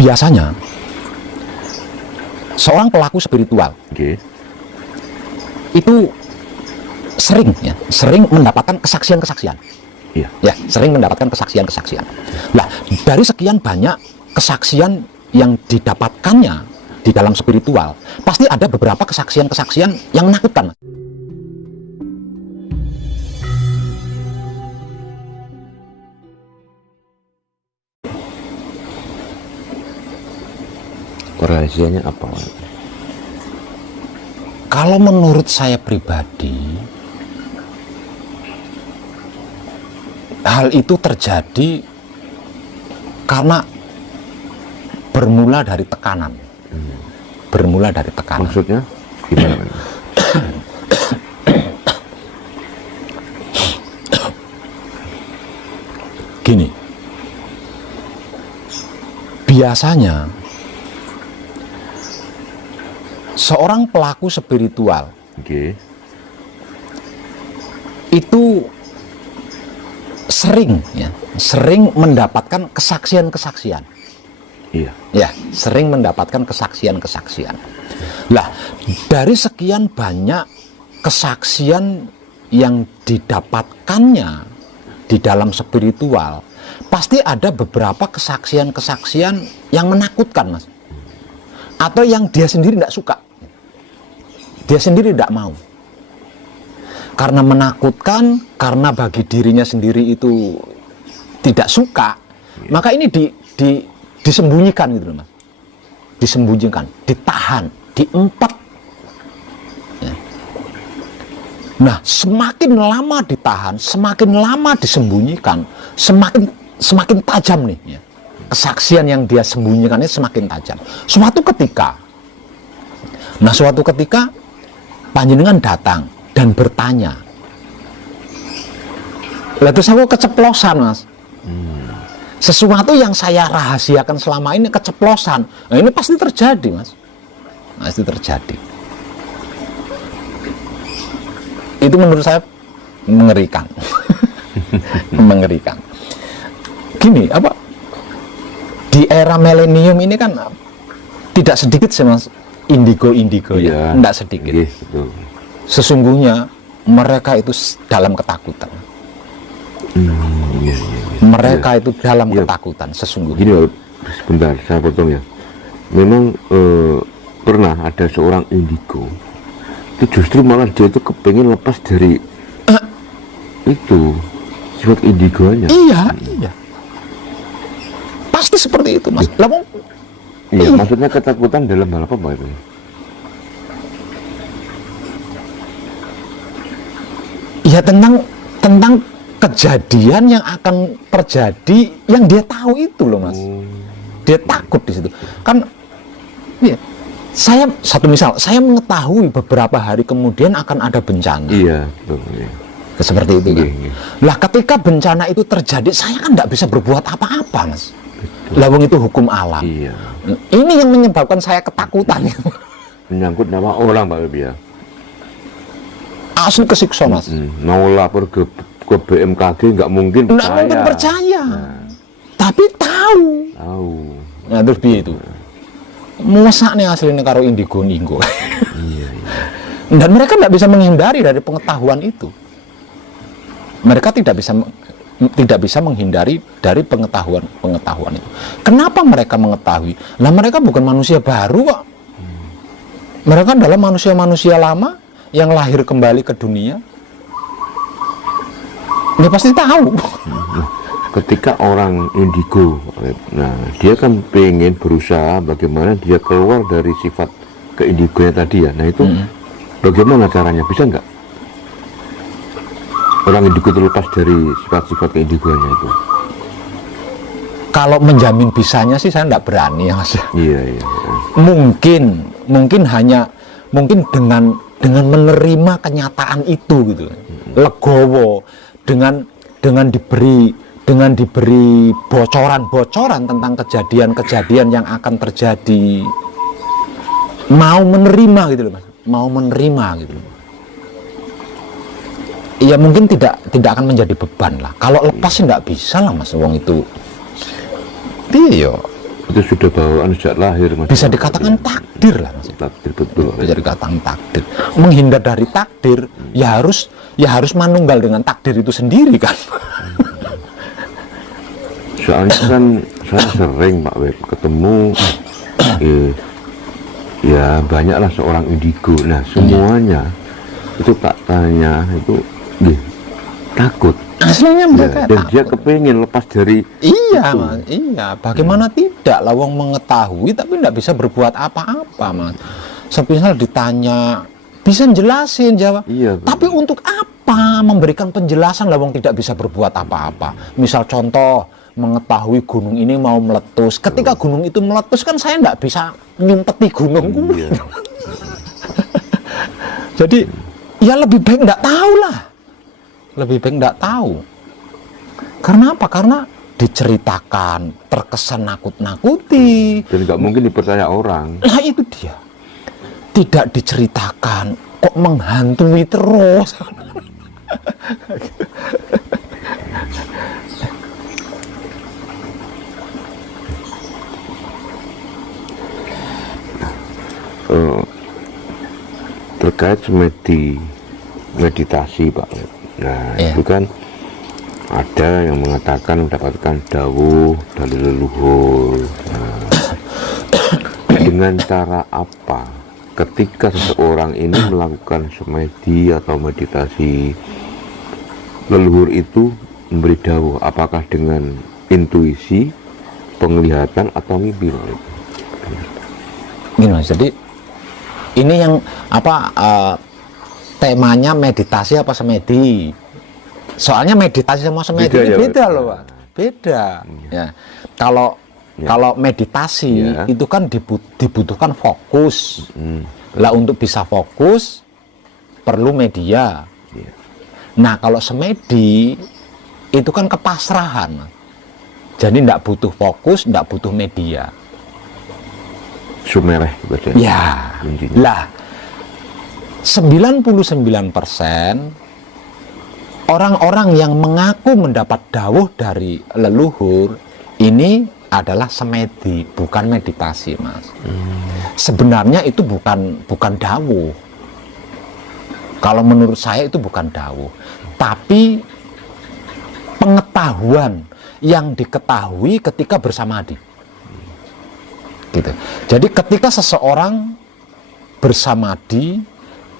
Biasanya seorang pelaku spiritual itu sering mendapatkan kesaksian-kesaksian. Ya, sering mendapatkan kesaksian-kesaksian. Nah, dari sekian banyak kesaksian yang didapatkannya di dalam spiritual, pasti ada beberapa kesaksian-kesaksian yang menakutkan. Rahasianya apa? Kalau menurut saya pribadi, hal itu terjadi karena bermula dari tekanan. Bermula dari tekanan. Maksudnya gimana? Gini, biasanya seorang pelaku spiritual itu sering mendapatkan kesaksian-kesaksian. Ya, sering mendapatkan kesaksian-kesaksian. Lah, dari sekian banyak kesaksian yang didapatkannya di dalam spiritual, pasti ada beberapa kesaksian-kesaksian yang menakutkan, Mas. Atau yang dia sendiri tidak suka. Dia sendiri tidak mau. Karena menakutkan, karena bagi dirinya sendiri itu tidak suka, maka ini disembunyikan gitu loh, Mas. Disembunyikan, ditahan, diempet. Ya. Nah, semakin lama ditahan, semakin lama disembunyikan, semakin tajam nih. Ya. Kesaksian yang dia sembunyikan ini semakin tajam. Suatu ketika panjenengan datang dan bertanya. Lalu saya keceplosan, Mas. Sesuatu yang saya rahasiakan selama ini keceplosan. Nah, ini pasti terjadi, Mas. Pasti terjadi. Itu menurut saya mengerikan. Mengerikan. Gini, di era milenium ini kan tidak sedikit sih, Mas, indigo ya, tidak sedikit. Betul. Sesungguhnya mereka itu dalam ketakutan. Mereka itu dalam ketakutan sesungguhnya. Gini, sebentar saya potong ya. Memang pernah ada seorang indigo itu justru malah dia itu kepengen lepas dari itu sifat indigonya. Iya. Pasti seperti itu, Mas. Iya, maksudnya ketakutan dalam hal apa, Pak? Ya, tentang kejadian yang akan terjadi yang dia tahu itu loh, Mas. Dia takut di situ. Kan ya, saya mengetahui beberapa hari kemudian akan ada bencana. Iya, betul. Iya. Seperti itu kan. Lah, ketika bencana itu terjadi, saya kan tidak bisa berbuat apa-apa, Mas. Lawang itu hukum alam. Iya. Ini yang menyebabkan saya ketakutan. Menyangkut nama orang, Pak Bebi ya. Asli kesiksa, Mas. Mau lapor ke BMKG nggak mungkin percaya. Nggak mungkin percaya. Tapi tahu. Nah, terus biar itu. Masa nih aslinya karo indigo. Iya. Dan mereka tidak bisa menghindari dari pengetahuan itu. Mereka tidak bisa menghindari dari pengetahuan itu. Kenapa mereka mengetahui? Nah, mereka bukan manusia baru kok. Mereka adalah manusia-manusia lama yang lahir kembali ke dunia. Dia pasti tahu. Ketika orang indigo, nah dia kan pengen berusaha bagaimana dia keluar dari sifat keindigonya tadi ya. Nah itu bagaimana caranya? Bisa nggak orang indigo terlepas dari sifat-sifat keindigonya itu? Kalau menjamin bisanya sih saya nggak berani ya, Mas. Iya. Mungkin dengan menerima kenyataan itu gitu, legowo, dengan diberi bocoran tentang kejadian-kejadian yang akan terjadi, mau menerima gitu loh, Mas. Mau menerima gitu loh. Ya mungkin tidak akan menjadi beban lah. Kalau lepas sih nggak bisa lah, Mas. Wong itu. Iya. itu sudah bawaan sejak lahir, Mas. Bisa dikatakan takdir lah, Mas. Takdir, betul. Bisa dikatakan takdir. Menghindar dari takdir, ya harus manunggal dengan takdir itu sendiri kan. Soalnya kan saya sering Pak Web ketemu ya banyaklah seorang indigo. Nah semuanya itu tak tanya itu takut. Aslinya mereka dan takut. dia kepingin lepas dari Iya, itu. Mas. Iya, bagaimana tidak? Lawang mengetahui tapi tidak bisa berbuat apa-apa, Mas. Semisal ditanya, bisa jelasin jawab. Iya, tapi untuk apa memberikan penjelasan lawang tidak bisa berbuat apa-apa? Misal contoh, mengetahui gunung ini mau meletus. Ketika gunung itu meletus kan saya tidak bisa nyumpeti gunung. Iya. Jadi ya lebih baik tidak tahu lah. Lebih baik tidak tahu. Karena apa? Karena diceritakan terkesan nakut-nakuti. Dan nggak mungkin dipercaya orang. Nah itu dia. Tidak diceritakan kok menghantui terus. Terkait meditasi Pak. Nah itu kan ada yang mengatakan mendapatkan dawuh dari leluhur. Nah, dengan cara apa ketika seseorang ini melakukan semedi atau meditasi, leluhur itu memberi dawuh, apakah dengan intuisi, penglihatan atau mimpi? Gini Mas, jadi ini yang temanya meditasi apa semedi? Soalnya meditasi sama semedi beda, beda loh, Pak. Beda. Ya. Kalau meditasi itu kan dibutuhkan fokus. Lah untuk bisa fokus perlu media. Nah, kalau semedi itu kan kepasrahan. Jadi tidak butuh fokus, tidak butuh media. Sumereh baca. Ya. Lah 99% orang-orang yang mengaku mendapat dawuh dari leluhur ini adalah semedi, bukan meditasi, Mas. Sebenarnya itu bukan dawuh. Kalau menurut saya itu bukan dawuh, tapi pengetahuan yang diketahui ketika bersamadi. Gitu. Jadi ketika seseorang bersamadi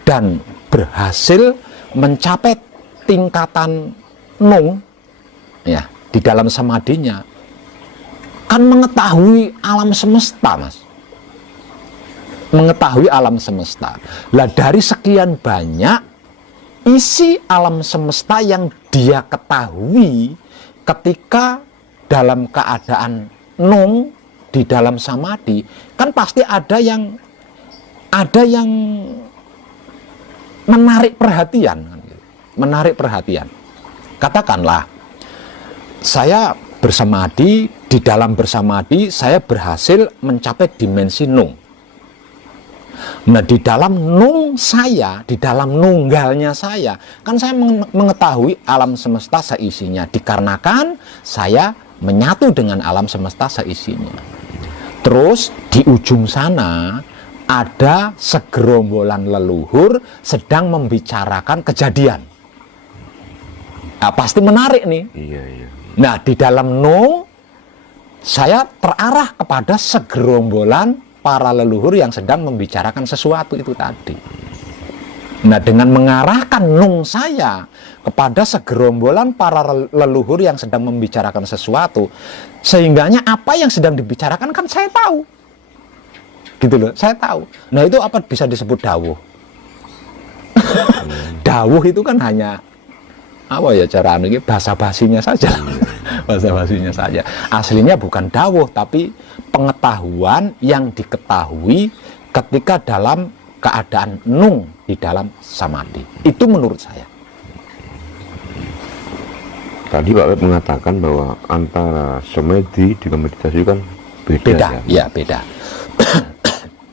dan berhasil mencapai tingkatan nung ya di dalam samadinya, kan mengetahui alam semesta, Mas. Mengetahui alam semesta. Lah dari sekian banyak isi alam semesta yang dia ketahui ketika dalam keadaan nung di dalam samadhi, kan pasti ada yang menarik perhatian. Menarik perhatian. Katakanlah saya bersamadi, di dalam bersamadi saya berhasil mencapai dimensi nung. Nah, di dalam nung saya, di dalam nunggalnya saya, kan saya mengetahui alam semesta seisinya dikarenakan saya menyatu dengan alam semesta seisinya. Terus di ujung sana ada segerombolan leluhur sedang membicarakan kejadian. Nah, pasti menarik nih. Iya, iya. Nah, di dalam nung saya terarah kepada segerombolan para leluhur yang sedang membicarakan sesuatu itu tadi. Nah, dengan mengarahkan nung saya kepada segerombolan para leluhur yang sedang membicarakan sesuatu, sehingganya apa yang sedang dibicarakan kan saya tahu. Gitu loh, saya tahu. Nah, itu apa bisa disebut dawuh? Dawuh itu kan hanya apa ya cara ini bahasa basinya saja. Bahasa basinya saja. Aslinya bukan dawuh tapi pengetahuan yang diketahui ketika dalam keadaan nung di dalam samadhi. Itu menurut saya. Tadi Pak Web mengatakan bahwa antara semedi dengan meditasi kan beda. Ya, beda.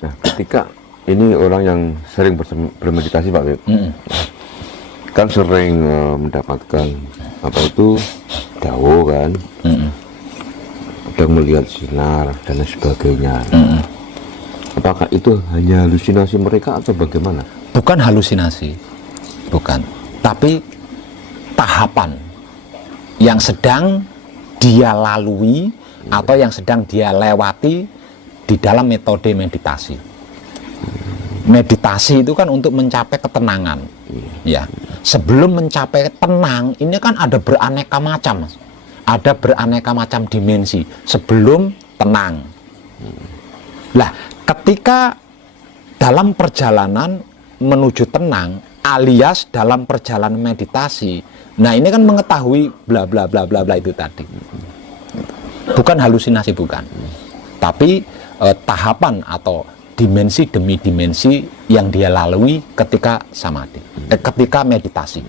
Nah, ketika ini orang yang sering bermeditasi Pak Web, kan sering mendapatkan apa itu dawuh kan, sedang melihat sinar dan lain sebagainya. Apakah itu hanya halusinasi mereka atau bagaimana? Bukan halusinasi, bukan, tapi tahapan yang sedang dia lalui atau yang sedang dia lewati di dalam metode meditasi. Meditasi itu kan untuk mencapai ketenangan, ya. Sebelum mencapai tenang, ini kan ada beraneka macam, Mas. Ada beraneka macam dimensi sebelum tenang. Lah, ketika dalam perjalanan menuju tenang, alias dalam perjalanan meditasi, nah ini kan mengetahui bla bla bla bla bla itu tadi. Bukan halusinasi, bukan. Tapi tahapan atau dimensi demi dimensi yang dia lalui ketika samadhi, ketika meditasi.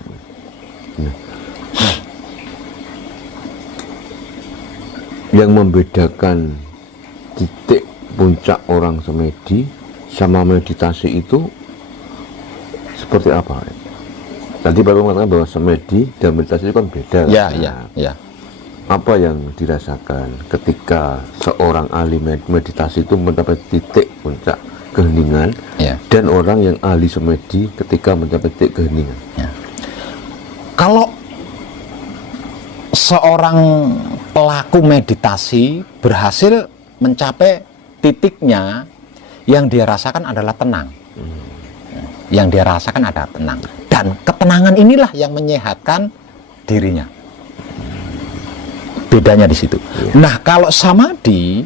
Yang membedakan titik puncak orang semedi sama meditasi itu seperti apa? Tadi Bapak mengatakan bahwa semedi dan meditasi itu kan beda. Ya, Nah, ya, ya. apa yang dirasakan ketika seorang ahli meditasi itu mencapai titik puncak keheningan, Ya. dan orang yang ahli semedi ketika mencapai titik keheningan? Ya. Kalau seorang pelaku meditasi berhasil mencapai titiknya, yang dia rasakan adalah tenang. Yang dia rasakan adalah tenang. Dan ketenangan inilah yang menyehatkan dirinya. Bedanya di situ. Nah, kalau samadhi,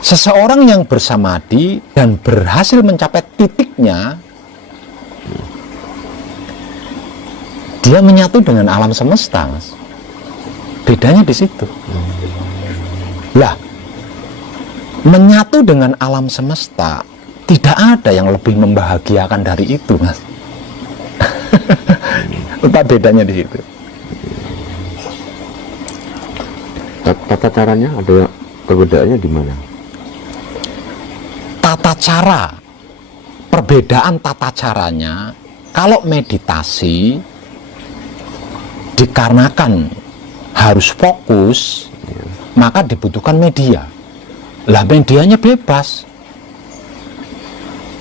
seseorang yang bersamadhi dan berhasil mencapai titiknya, dia menyatu dengan alam semesta, Mas. Bedanya di situ. Lah, menyatu dengan alam semesta, tidak ada yang lebih membahagiakan dari itu, Mas. Entah bedanya di situ. Tata caranya ada perbedaannya di mana? Tata cara, perbedaan tata caranya, kalau meditasi dikarenakan harus fokus, maka dibutuhkan media. Lah, medianya bebas.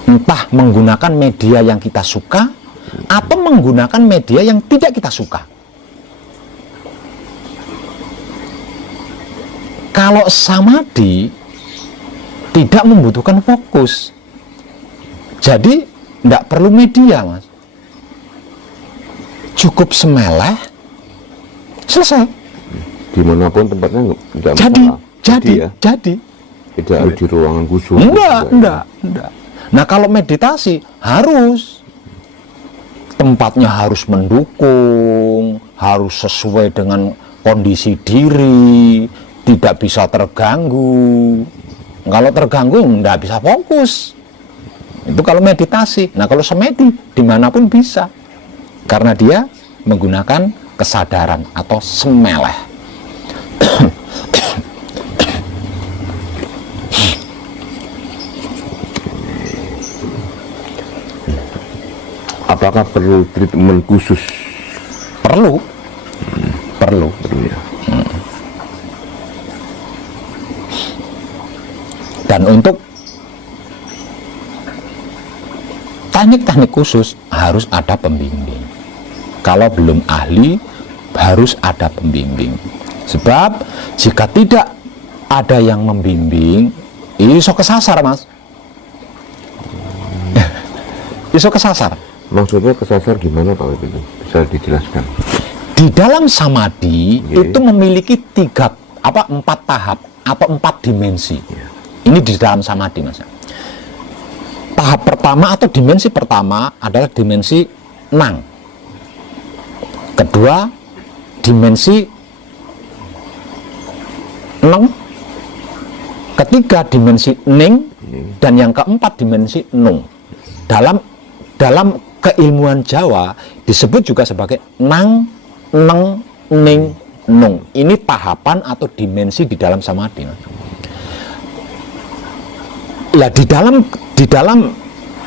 Entah menggunakan media yang kita suka atau menggunakan media yang tidak kita suka. Kalau samadhi tidak membutuhkan fokus, jadi tidak perlu media, Mas. Cukup semeleh, selesai. Dimanapun tempatnya nggak Jadi, masalah. Ya, jadi. tidak harus di ruangan khusus. Enggak. Nah, kalau meditasi harus tempatnya harus mendukung, harus sesuai dengan kondisi diri, tidak bisa terganggu. Kalau terganggu, enggak bisa fokus. Itu kalau meditasi. Nah, kalau semedi, dimanapun bisa. Karena dia menggunakan kesadaran atau semeleh. Apakah perlu treatment khusus? Perlu. Ya. Dan untuk teknik-teknik khusus harus ada pembimbing. Kalau belum ahli, harus ada pembimbing. Sebab jika tidak ada yang membimbing, iso kesasar, Mas. Iso kesasar. Maksudnya kesasar gimana Pak Wib itu? Bisa dijelaskan? Di dalam samadhi itu memiliki 4 tahap atau 4 dimensi. Ini di dalam samadhi, Mas. Tahap pertama atau dimensi pertama adalah dimensi nang. Kedua, dimensi neng. Ketiga, dimensi ning. Dan yang keempat, dimensi nung. Dalam keilmuan Jawa disebut juga sebagai nang, neng, ning, nung. Ini tahapan atau dimensi di dalam samadhi. Lah, di dalam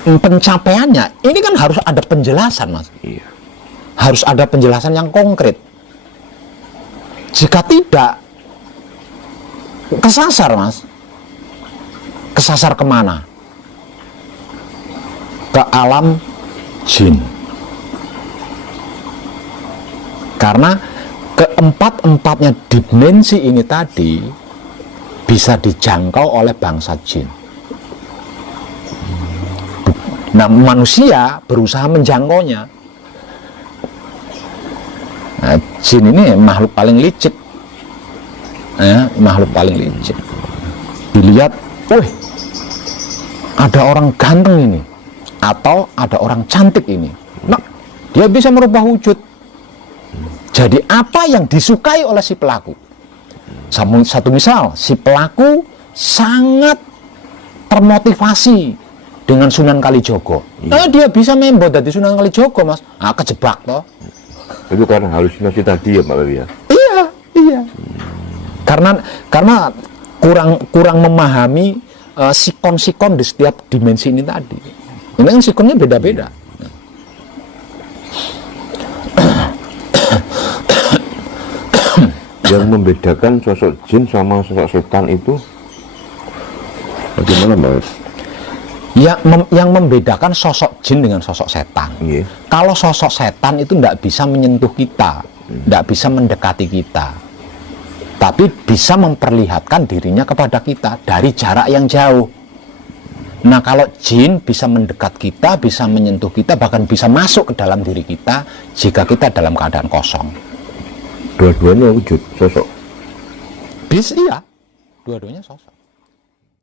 pencapaiannya ini kan harus ada penjelasan, Mas. Iya. Harus ada penjelasan yang konkret. Jika tidak, Kesasar, Mas. Kesasar kemana? Ke alam jin. Karena keempat-empatnya dimensi ini tadi bisa dijangkau oleh bangsa jin. Nah, manusia berusaha menjangkaunya. Nah, jin ini makhluk paling licik. Ya, makhluk paling licik. Dilihat, wih, ada orang ganteng ini, atau ada orang cantik ini. Nah, dia bisa merubah wujud. Jadi apa yang disukai oleh si pelaku? Satu misal, si pelaku sangat termotivasi dengan Sunan Kalijogo. Dia bisa membot dari Sunan Kalijogo, Mas. Kejebak toh. Itu karena halusinasi tadi ya, Pak Bebi ya? Iya. Karena kurang memahami sikon-sikon di setiap dimensi ini tadi. Ini kan sikonnya beda-beda. Yang membedakan sosok jin sama sosok setan itu bagaimana, Mas? Yang membedakan sosok jin dengan sosok setan. Yeah. Kalau sosok setan itu tidak bisa menyentuh kita, tidak bisa mendekati kita, tapi bisa memperlihatkan dirinya kepada kita dari jarak yang jauh. Nah, kalau jin bisa mendekat kita, bisa menyentuh kita, bahkan bisa masuk ke dalam diri kita jika kita dalam keadaan kosong. Dua-duanya wujud sosok. Iya, dua-duanya sosok.